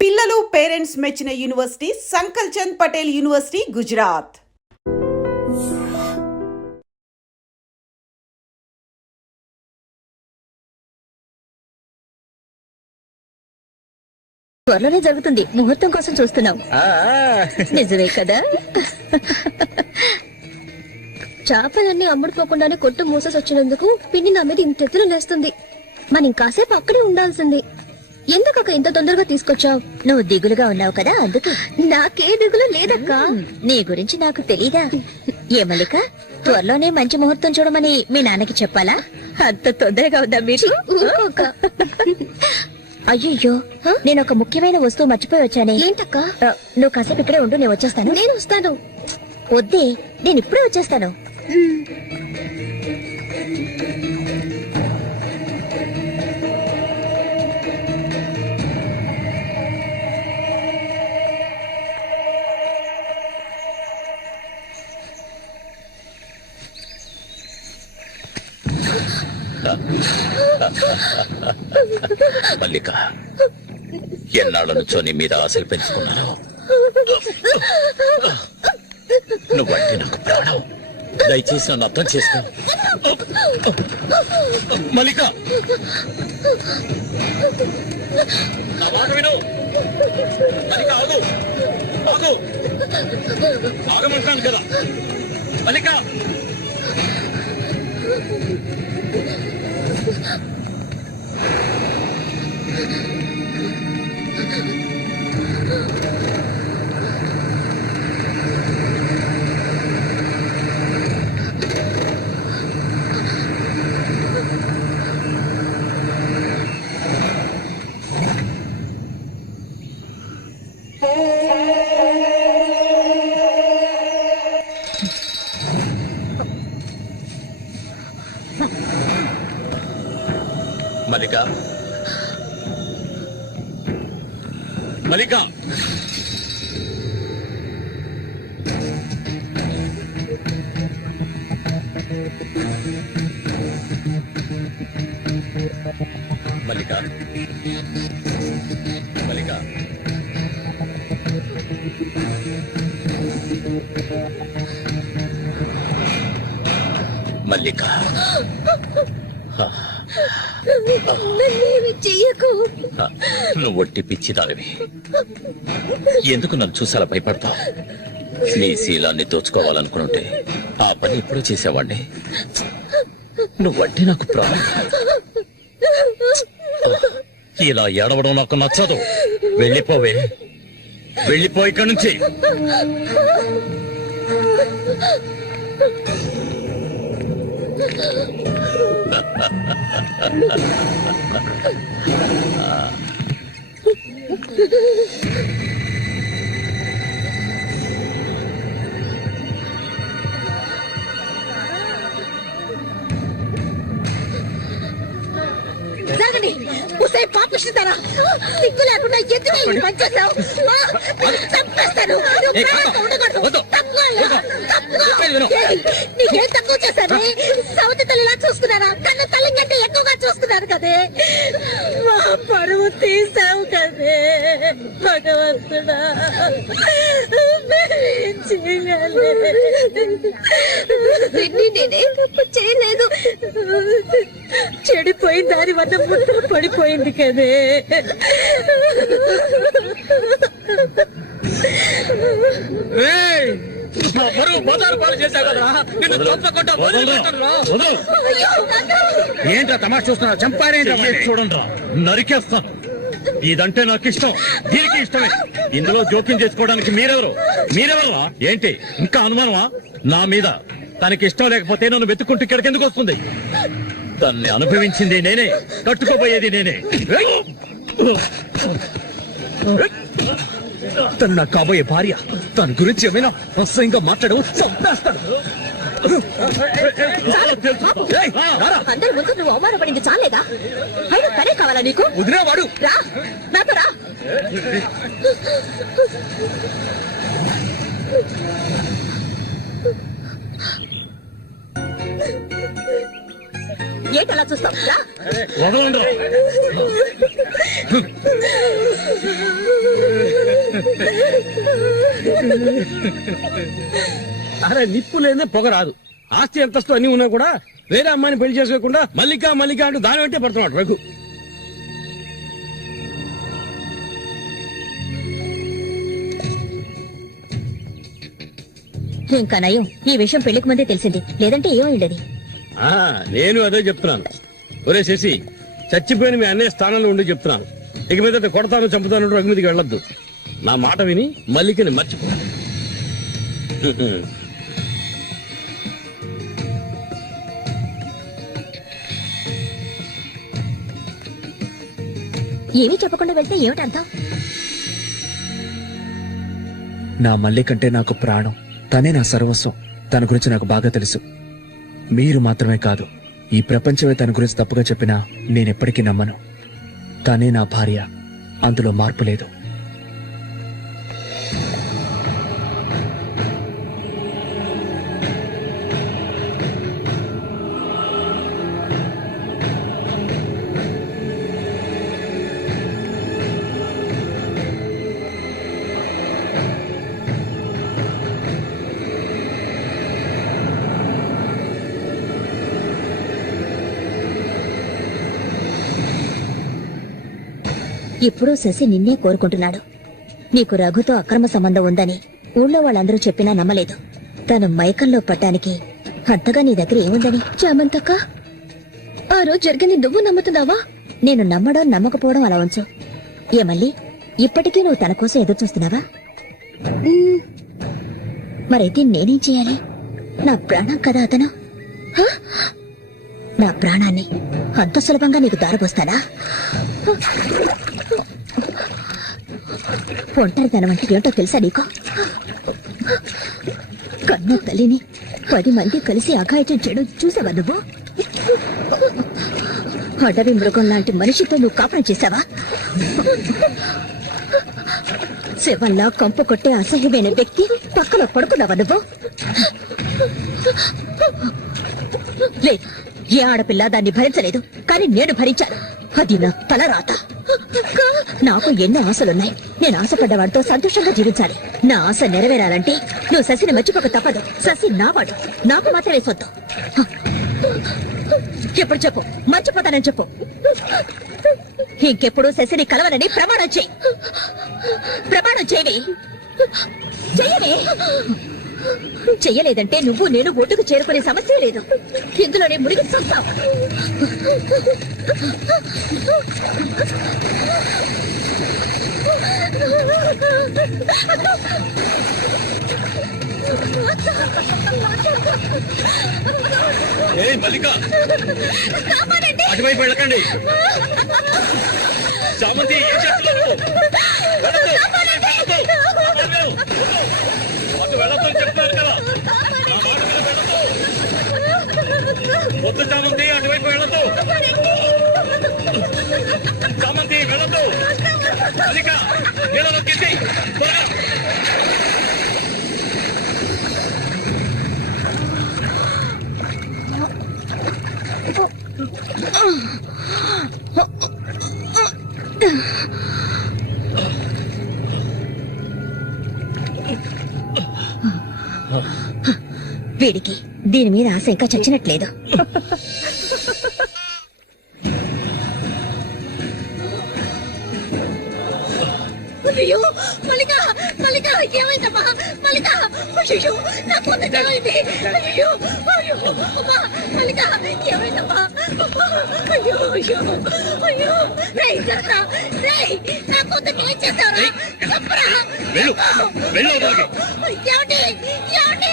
పిల్లలు పేరెంట్స్ మెచ్చిన university సంకల్ Chand Patel university Gujarat. త్వరలోనే జరుగుతుంది. ముహూర్తం కోసం చూస్తున్నాం. నిజమే కదా? చేపలన్నీ అమ్ముడుపోకుండానే కొట్టు మూసేసి వచ్చినందుకు పిన్ని నా మీద ఇంత ఎత్తున లేస్తుంది. మనం ఇంకాసేపు అక్కడే ఉండాల్సింది. ఎందుకక్క ఇంత తొందరగా తీసుకొచ్చావు? నువ్వు దిగులుగా ఉన్నావు కదా, అందుకు. నాకే దిగులు లేదక్క. నీ గురించి నాకు తెలీదా? ఏ మల్లిక, త్వరలోనే మంచి ముహూర్తం చూడమని మీ నాన్నకి చెప్పాలా? అంత తొందరగా ఉందా మీరు? అయ్యో, నేను ఒక ముఖ్యమైన వస్తువు మర్చిపోయి వచ్చానే. ఏంటక్క? నువ్వు కాసేపు ఇక్కడే ఉండు, నేను వచ్చేస్తాను. నేను వస్తాను. వద్దే, నేను ఇప్పుడే వచ్చేస్తాను. మల్లిక, ఎన్నాళ్ళ నుంచో నీ మీద ఆశలు పెంచుకున్నాను. నువ్వంటే నాకు ప్రాణం. దయచేసి నన్ను అర్థం చేసుకో. మల్లిక, నా మాట విను. మల్లిక, ఆగు ఆగు, ఆగమంటాను కదా. మల్లిక, మల్లిక, మల్లిక, మల్లిక, మల్లిక, మల్లిక, చెయ్యకు. నువ్వు ఒట్టి పిచ్చిదానివి. ఎందుకు నన్ను చూసాలా భయపడతావు? నీ శీలాన్ని దోచుకోవాలనుకుంటే ఆ పని ఎప్పుడూ చేసేవాడిని. నువ్వంటే నాకు ప్రాణం. ఇలా ఏడవడం నాకు నచ్చదు. వెళ్ళిపోవే, వెళ్ళిపో ఇక్కడి నుంచి. జరగండి. ఉసే పాపిస్తారా? సిగ్గు లేకుండా ఎందుకు ఈ పని చేశావు? చంపేస్తాను. నీకేం తక్కువ చేశాను? సౌతి తల్లిలా చూసుకున్నారా? కన్న తల్లి కంటే ఎక్కువగా చూసుకున్నారు కదే. మా పరువు తీసావు కదే భగవంతుడా. నేనే తప్పు చేయలేదు. చెడిపోయిన దాని వద్ద ముద్ద పడిపోయింది కదే. ఏంట్రా తమాషా చూస్తున్నా? చంపారే చూడండి, నరికేస్తాను. ఇదంటే నాకు ఇష్టం, దీనికి ఇష్టమే. ఇందులో జోక్యం చేసుకోవడానికి మీరెవరు? ఏంటి ఇంకా అనుమానమా నా మీద? తనకి ఇష్టం లేకపోతే నన్ను వెతుక్కుంటూ ఇక్కడికి ఎందుకు వస్తుంది? తన్ని అనుభవించింది నేనే, కట్టుకోబోయేది నేనే. తను నా కాబోయే భార్య. తన గురించి ఏమైనా అసహ్యంగా మాట్లాడు, చంపేస్తాడు. అందరి ముందు నువ్వు అవమానపడింది చాలేదా? అయినా తనే కావాలా నీకు? వదిలేవాడు. రా, నాతో రా. ఏంటలా చూస్తావు? రా. అరే నిప్పు లేదే పొగ రాదు. ఆస్తి అంతస్తు అన్ని ఉన్నా కూడా వేరే అమ్మాయిని పెళ్లి చేసుకోకుండా మల్లిక మల్లిక అంటూ దాని వెంటే పడుతున్నాడు రఘు. ఇంకా నయం ఈ విషయం పెళ్లికి ముందే తెలిసింది, లేదంటే ఏమైండది. నేను అదే చెప్తున్నాను. ఒరే శశి, చచ్చిపోయిన మీ అన్నయ్య స్థానంలో ఉండి చెప్తున్నాను. ఇక మీద కొడతాను చంపుతాను రఘు మీదకి వెళ్ళొద్దు. నా మాట విని మల్లికని మర్చిపో. ఏమీ చెప్పకుండా వెళ్తే ఏమిటి అర్థం? నా మల్లికంటే నాకు ప్రాణం, తనే నా సర్వస్వం. తన గురించి నాకు బాగా తెలుసు. మీరు మాత్రమే కాదు, ఈ ప్రపంచమే తన గురించి తప్పుగా చెప్పినా నేనెప్పటికీ నమ్మను. తనే నా భార్య, అందులో మార్పు లేదు. ఇప్పుడు శశి నిన్నే కోరుకుంటున్నాడు. నీకు రఘుతో అక్రమ సంబంధం ఉందని ఊళ్ళో వాళ్ళందరూ చెప్పినా నమ్మలేదు. తను మైకంలో పట్టానికి అంతగా నీ దగ్గర ఏముందని. చామంతక్క, ఆ రోజు జరిగింది నువ్వు నమ్ముతున్నావా? నేను నమ్మడం నమ్మకపోవడం అలా ఉంచు. ఏమల్లి, ఇప్పటికీ నువ్వు తన కోసం ఎదురు చూస్తున్నావా? మరైతే నేనేం చేయాలి? నా ప్రాణం కదా అతను. నా ప్రాణాన్ని అంత సులభంగా నీకు దారపోస్తానా? ఒంటరితనం అంటే ఏంటో తెలుసా నీకు? కన్న తల్లిని 10 మంది కలిసి అఘాయిత్యం చేయడం చూసావా నువ్వు? అడవి మృగం లాంటి మనిషితో నువ్వు కాపురం చేశావా? శివల్లా కంపు కొట్టే అసహ్యమైన వ్యక్తి పక్కలో పడుకున్నావా నువ్వు? లేదు, ఏ ఆడపిల్ల దాన్ని భరించలేదు, కానీ నేను భరించాను. అది నా తలరాత. నాకు ఎన్నో ఆశలున్నాయి. నేను ఆశపడ్డవాడితో సంతోషంగా జీవించాలి. నా ఆశ నెరవేరాలంటే నువ్వు శశిని మర్చిపోక తప్పదు. శశి నావాడు, నాకు మాత్రమే సొత్తు. ఎప్పుడు చెప్పు, మర్చిపోతానని చెప్పు. ఇంకెప్పుడు శశిని కలవనని ప్రమాణం చేయి. ప్రమాణం చేయవే. చెయ్యవే. చెయ్యలేదంటే నువ్వు నేను ఒడ్డుకు చేరుకునే సమస్య లేదు. ఇందులోనే మునిగి చూస్తావు. మల్లిక, అటువైపు వెళ్ళకండి. చామంతి, ఏం చేస్తున్నారు? వెళ్ళొద్దని చెప్తున్నారు కదా. వద్దు చామంతి, అటువైపు వెళ్ళొద్దు. చామంతి వెళ్ళొద్దు. మల్లిక, నీళ్ళలో కింది త్వరగా. వీడికి దీని మీద ఆశ ఇంకా చచ్చినట్లేదు. అయ్యో మల్లిక, మల్లిక ఏమైందమ్మా? మల్లిక, అయ్యో నా కూతురు ఏమైంది? అయ్యో అయ్యో అమ్మా, మల్లిక ఏమైందమ్మా? అయ్యో అయ్యో అయ్యో, రేయ్ చెప్పరా, రేయ్ నా కూతురు ఏం చేస్తారా? చెప్పరా. వెళ్ళు, వెళ్ళు. ఏమండి, ఏమండి,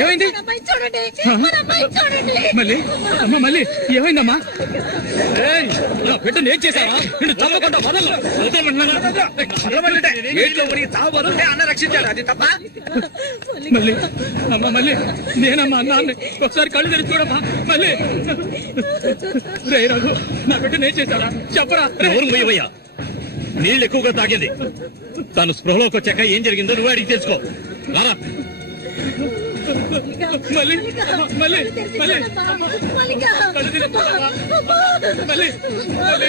ఏమైంది? మన అమ్మాయి చూడండి, మన అమ్మాయి చూడండి. మళ్ళీ అమ్మ, మళ్ళీ ఏమైందమ్మా? నా బిడ్డను ఏం చేశావా? నిన్ను చంపకుండా వదలను. అన్న రక్షించాడు, అది తప్ప. మళ్ళీ అమ్మ, మళ్ళీ నేనమ్మా అన్నాన్ని ఒకసారి కళ్ళు తెరిచి చూడమ్మా. మళ్ళీ రే రఘు, నా బిడ్డను ఏం చేశారా? చెప్పరా. ఎవరు పోయవయ్యా? నీళ్ళు ఎక్కువగా తాగింది. తను స్పృహలోకి వచ్చాక ఏం జరిగిందో నువ్వు అడిగి తెలుసుకో. రారా. మళ్ళీ మళ్ళీ మళ్ళీ కళ్ళు తెరిచి చూడమ్మా. మళ్ళీ మళ్ళీ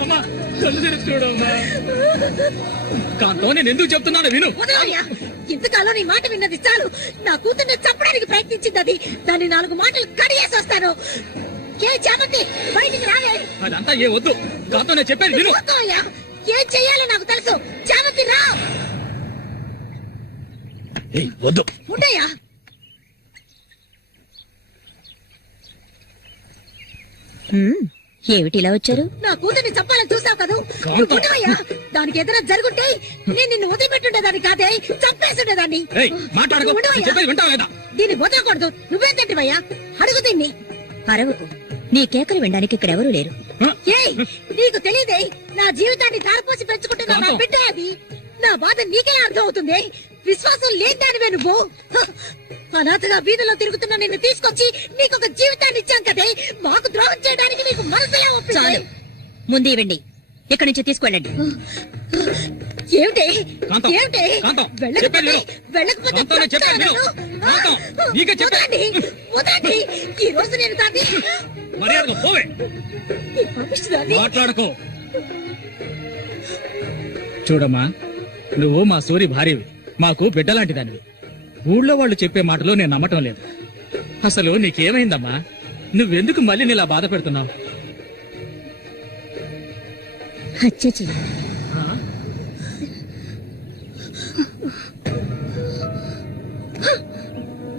అమ్మా కళ్ళు తెరిచి చూడమ్మా. కాంతో నేను ఎందుకు చెప్తున్నాను విను. వదలయ్యా, ఇంతకాలం నీ మాట విన్నది చాలు. నా కూతుర్ని చంపడానికి ప్రయత్నించింది అది. దాన్ని 4 మాటలు కడిగేసి వస్తాను. చామంతి బయటికి రాలే. అదంతా ఏ వద్దు. కాంతో నేను చెప్పేది విను. వదలయ్యా, ఏం చెయ్యాలో నాకు తెలుసు. చామంతి రా. ఏయ్, వద్దు. ఉండయ్యా. ఏమిటి ఇలా వచ్చారు? నా కూతుర్ని చంపాలని చూసావు కదా. కాంతం. ఉండవయ్యా, దానికి ఎదురు జరుగుంటే నేను నిన్ను వదిలిపెట్టుండేదాన్ని కాదే, చంపేస్తుండేదాన్ని. ఏయ్, మాట్లాడకు. నేను చెప్పేది వింటావా లేదా? దీన్ని వదలకూడదు. నువ్వేం తింటివయ్యా? అడుగు దీన్ని. అరవకు. నీ కేకలు వినడానికి ఇక్కడెవరూ లేరు. ఏయ్, నీకు తెలియదే, నా జీవితాన్ని ధారపోసి పెంచుకుంటున్న నా కాంతం. బిడ్డ అది. నా బాధ నీకే అర్థం అవుతుంది. విశ్వాసం లేదానివే నువ్వు. అనాథగా వీధిలో తిరుగుతున్న నిన్ను తీసుకొచ్చి నీకు ఒక జీవితాన్ని ఇచ్చాం కదే. మాకు ద్రోహం చేయడానికి నీకు మనసులే ఒప్పింది. చాలు, ముందు ఇవ్వండి. ఇక్కడి నుంచి తీసుకెళ్ళండి. ఏమిటి కాంతం, ఏమిటి? కాంతం, చెప్పేది విను. వెళ్ళకపోతే కాంతం, నేను చెప్పేది విను. కాంతం, నీకే చెప్పేది. వదలండి, వదలండి. ఈ రోజు నేను దాన్ని మర్యాదగా పోవే. ఈ పంపిస్తుందాన్ని. మాట్లాడకు. చూడమ్మా, నువ్వు మా సూరి భార్యవి, మాకు బిడ్డలాంటి దానివి. ఊళ్ళో వాళ్ళు చెప్పే మాటలు నేను నమ్మటం లేదు. అసలు నీకేమైందమ్మా? నువ్వెందుకు మళ్ళీ నీలా బాధ పెడుతున్నావు? హత్య చెయ్యి.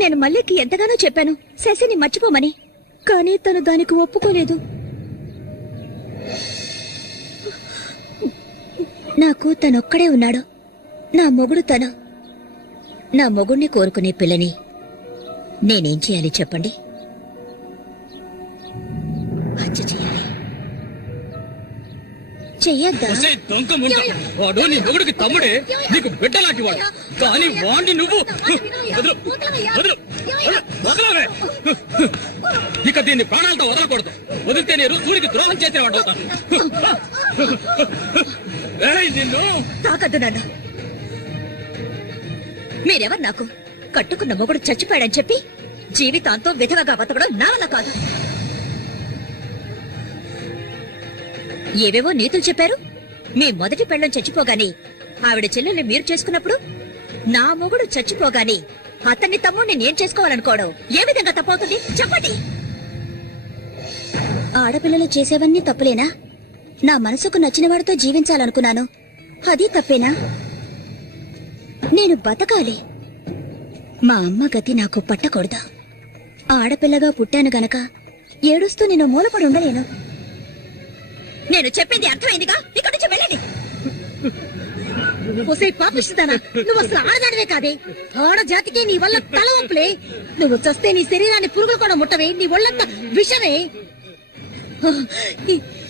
నేను మల్లికి ఎంతగానో చెప్పాను శశిని మర్చిపోమని, కానీ తను దానికి ఒప్పుకోలేదు. నాకు తనొక్కడే ఉన్నాడు. నా మొగుడు తను. నా మొగుణ్ణి కోరుకునే పిల్లని నేనేం చేయాలి చెప్పండి? హత్య చేయాలి. చెయ్యొద్దా? ఒసేయ్ దొంగ ముందు, వాడు నీ మొగుడికి తమ్ముడే, నీకు బిడ్డలాంటి వాడు. కానీ వాణ్ణి నువ్వు వదలు, వదలు, వదలవే. ఇక దీన్ని ప్రాణాలతో వదలకూడదు. వదిలితే నేను సూరికి ద్రోహం చేసేవాడు అవుతాను. ఏయ్, నిన్ను తాకద్దు నన్ను. మీరెవరు నాకు? కట్టుకున్న మొగుడు చచ్చిపోయాడని చెప్పి జీవితాంతం విధవగా బతకడం నా వల్ల కాదు. ఏవేవో నీతులు చెప్పారు. మీ మొదటి పెళ్ళం చచ్చిపోగాని ఆవిడ చెల్లెల్ని మీరు చేసుకున్నప్పుడు, నా మొగుడు చచ్చిపోగాని అతన్ని తమ్ముడిని నేను చేసుకోవాలనుకోవడం ఏ విధంగా తప్పవుతుంది చెప్పండి? ఆడపిల్లలు చేసేవన్నీ తప్పులేనా? నా మనసుకు నచ్చిన వాడితో జీవించాలనుకున్నాను, అది తప్పేనా? నేను బతకాలి. మా అమ్మ గతి నాకు పట్టకూడదు. ఆడపిల్లగా పుట్టాను గనక ఏడుస్తూ నేను మూలపడి ఉండలేను. నేను చెప్పింది అర్థమైందిగా, ఇక్కడి నుంచి వెళ్ళండి. ఒసే పాపిస్తానా, నువ్వు అసలు ఆడదానివే కాదే. ఆడ జాతికి నీ వల్ల తల వంపులే. నువ్వు చస్తే నీ శరీరాన్ని పురుగులు కూడా ముట్టవే. నీ ఒళ్ళంతా విషమే.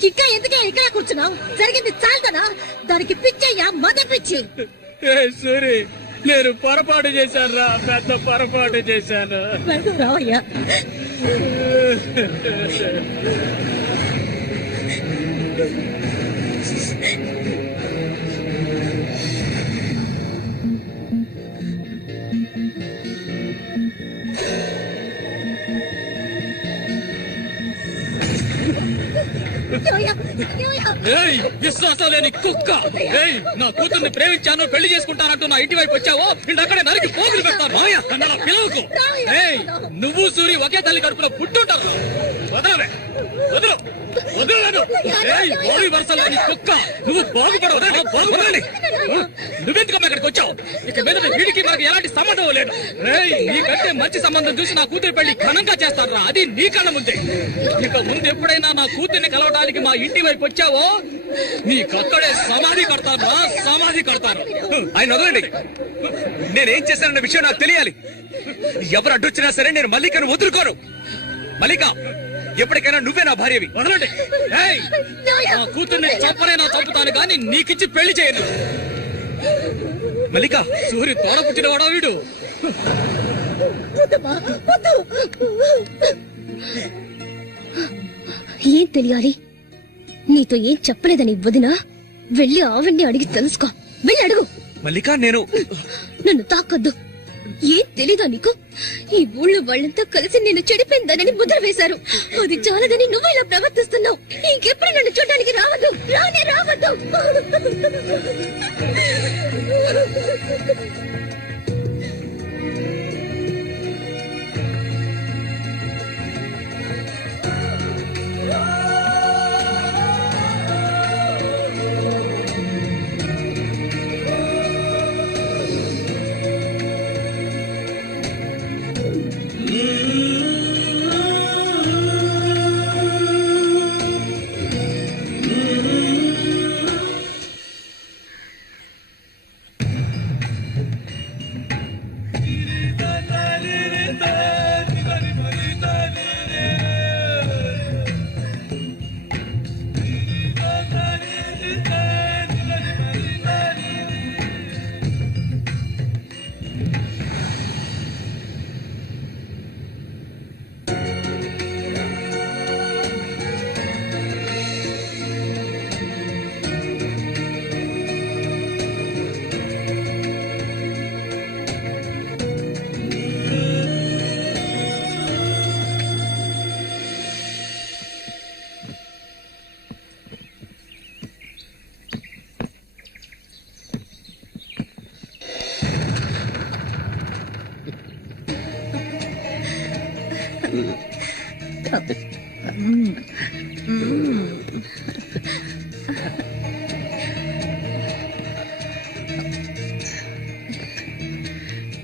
ఇంకా ఎందుకే ఇక్కడ కూర్చున్నావు? జరిగింది చాలుతానా? దానికి పిచ్చయ్యా, మద పిచ్చి. సూరి, నేను పొరపాటు చేశాను రా, పెద్ద పొరపాటు చేశాను. వెళ్తూ రావయ్యా. ఏయ్, విశ్వాసం లేని కుక్క! ఏయ్, నా కూతుర్ని ప్రేమించాను, పెళ్లి చేసుకుంటానంటూ నా ఇంటి వైపు వచ్చావో ఇంటక్కడే నరికి పోగులు పెడతాను. నా పిల్లలకు. ఏయ్, నువ్వు సూరి ఒకే తల్లి కడుపులో పుట్టుంటారు. వదలవే, వదలు, వదలలేదు. ఏయ్, ఓరి వరుస లేని కుక్క! నువ్వు బాగుపడవు, బాగుపడాలి. నువ్వెందుకమ్మా ఇక్కడికి వచ్చావు? ఇక మీద వీడికి మనకి ఎలాంటి సంబంధం లేదు. ఏయ్, నీకంటే మంచి సంబంధం చూసి నా కూతురి పెళ్లి ఘనంగా చేస్తాను రా, అది నీ కళ్ళ ముందే. ఇక ముందు ఎప్పుడైనా నా కూతుర్ని కలవడానికి మా ఇంటి వైపు వచ్చావో నీకక్కడే సమాధి కడతాను రా, సమాధి కడతాను. ఆయన వదలండి. నేనేం చేశానన్న విషయం నాకు తెలియాలి. ఎవరు అడ్డొచ్చినా సరే నేను మల్లికను వదులుకోను. మల్లిక, ఎప్పటికైనా నువ్వే నా భార్యవి. వదలండి. ఏయ్, నా కూతుర్ని చంపనైనా చంపుతాను కానీ నీకిచ్చి పెళ్లి చేయను. మల్లిక, సూరి తోడ పుట్టినవాడా వీడు? ఏం తెలియాలి? నీతో ఏం చెప్పలేదని వదినా, వెళ్ళి ఆవిడ్ని అడిగి తెలుసుకో. వెళ్ళి అడుగు. మల్లిక, నేను నన్ను తాకొద్దు. ఏం తెలీదా నీకు? ఈ ఊళ్ళో వాళ్ళంతా కలిసి నేను చెడిపోయిందనని ముద్ర వేశారు. అది చాలదని నువ్వు ఇలా ప్రవర్తిస్తున్నావు. ఇంకెప్పుడు నన్ను చూడడానికి రావద్దు, రానే రావద్దు.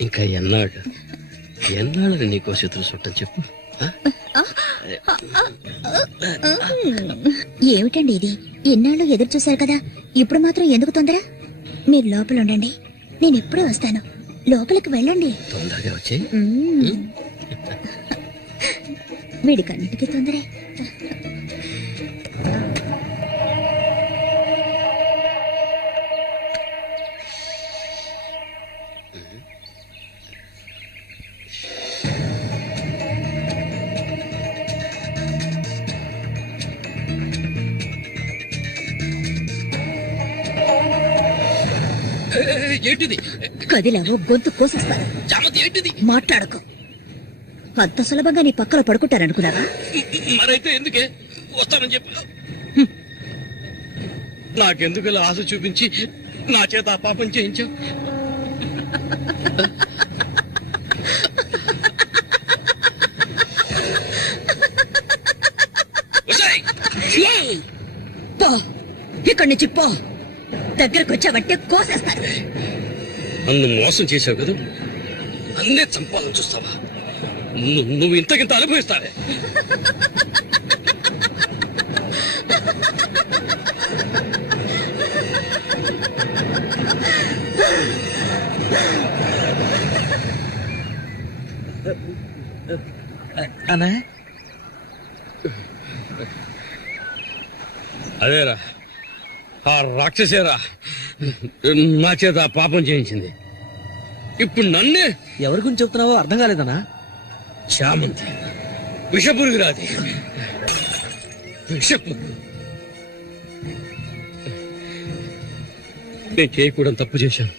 ఇంకా ఎన్నాళ్ళని నీకో శత్రు చుట్టం చెప్పు. ఏమిటండి ఇది? ఎన్నాళ్ళు ఎదురు చూశారు కదా, ఇప్పుడు మాత్రం ఎందుకు తొందర? మీరు లోపల ఉండండి, నేను ఇప్పుడే వస్తాను. లోపలికి వెళ్ళండి. తొందరగా వచ్చి వీడికన్నిటికీ తొందరే. ఏంటిది? కదిలావో గొంతు కోసేస్తాను. చామతి ఏంటిది? మాట్లాడకు. అంత సులభంగా నీ పక్కన పడుకుంటారనుకున్నావా? మరైతే ఎందుకే వస్తానని చెప్పు. నాకెందుకు ఇలా ఆశ చూపించి నా చేత ఆ పాపం చేయించావు? పో, ఇక్కడి నుంచి పో. దగ్గరకు వచ్చావంటే కోసేస్తాను. నన్ను మోసం చేశావు కదా, అన్నే చంపాలని చూస్తావా? నువ్వు ఇంతకింత అనుభవిస్తావే. అన్నా అదేరా, ఆ రాక్షసేరా నా చేత ఆ పాపం చేయించింది. ఇప్పుడు నన్నే ఎవరి గురించి చెప్తున్నావో అర్థం కాలేదన్నా. చామంతి విషపురుగురాది, విషపు. నేను చేయకూడదు తప్పు చేశాను.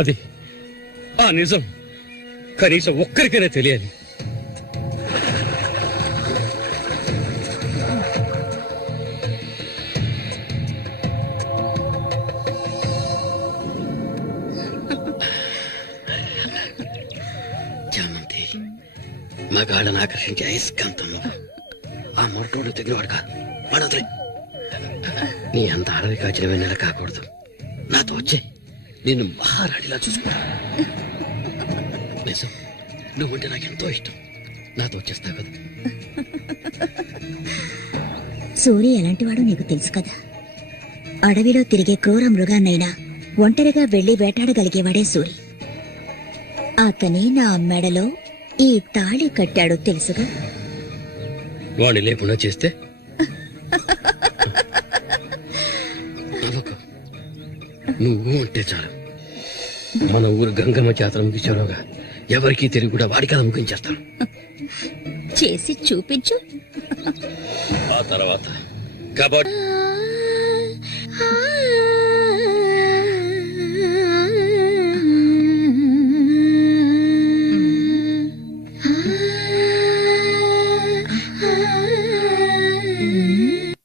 అది ఆ నిజం కనీసం ఒక్కరికైనా తెలియాలి. చామంతి మగాళ్ళని ఆకర్షించే అయస్కాంతం నువ్వు. ఆ మొరటోడు తెగినవాడు కాదు, వాడొదిలే. నీ అంత అడవి కాచిన వెన్నెల కాకూడదు. నాతో వచ్చే నిన్ను మహారాణిలా చూసుకుంటా. నిజం, నువ్వంటే నాకెంతో ఇష్టం. నాతో వచ్చేస్తావు కదా. సూర్య ఎలాంటివాడో నీకు తెలుసు కదా. అడవిలో తిరిగే క్రూర మృగాన్నైనా ఒంటరిగా వెళ్లి వేటాడగలిగేవాడే సూరి. అతనే నా మెడలో ఈ తాళి కట్టాడు తెలుసుగా. వాడిని లేకుండా చేస్తే నవ్వకు. నువ్వు అంటే చాలు. మన ఊరు గంగమ్మ జాతర ముగించారుగా, ఎవరికీ తెలివి కూడా వాడికి అలా ముగించేస్తాను. చేసి చూపించు. ఆ తర్వాత కబడ్డీ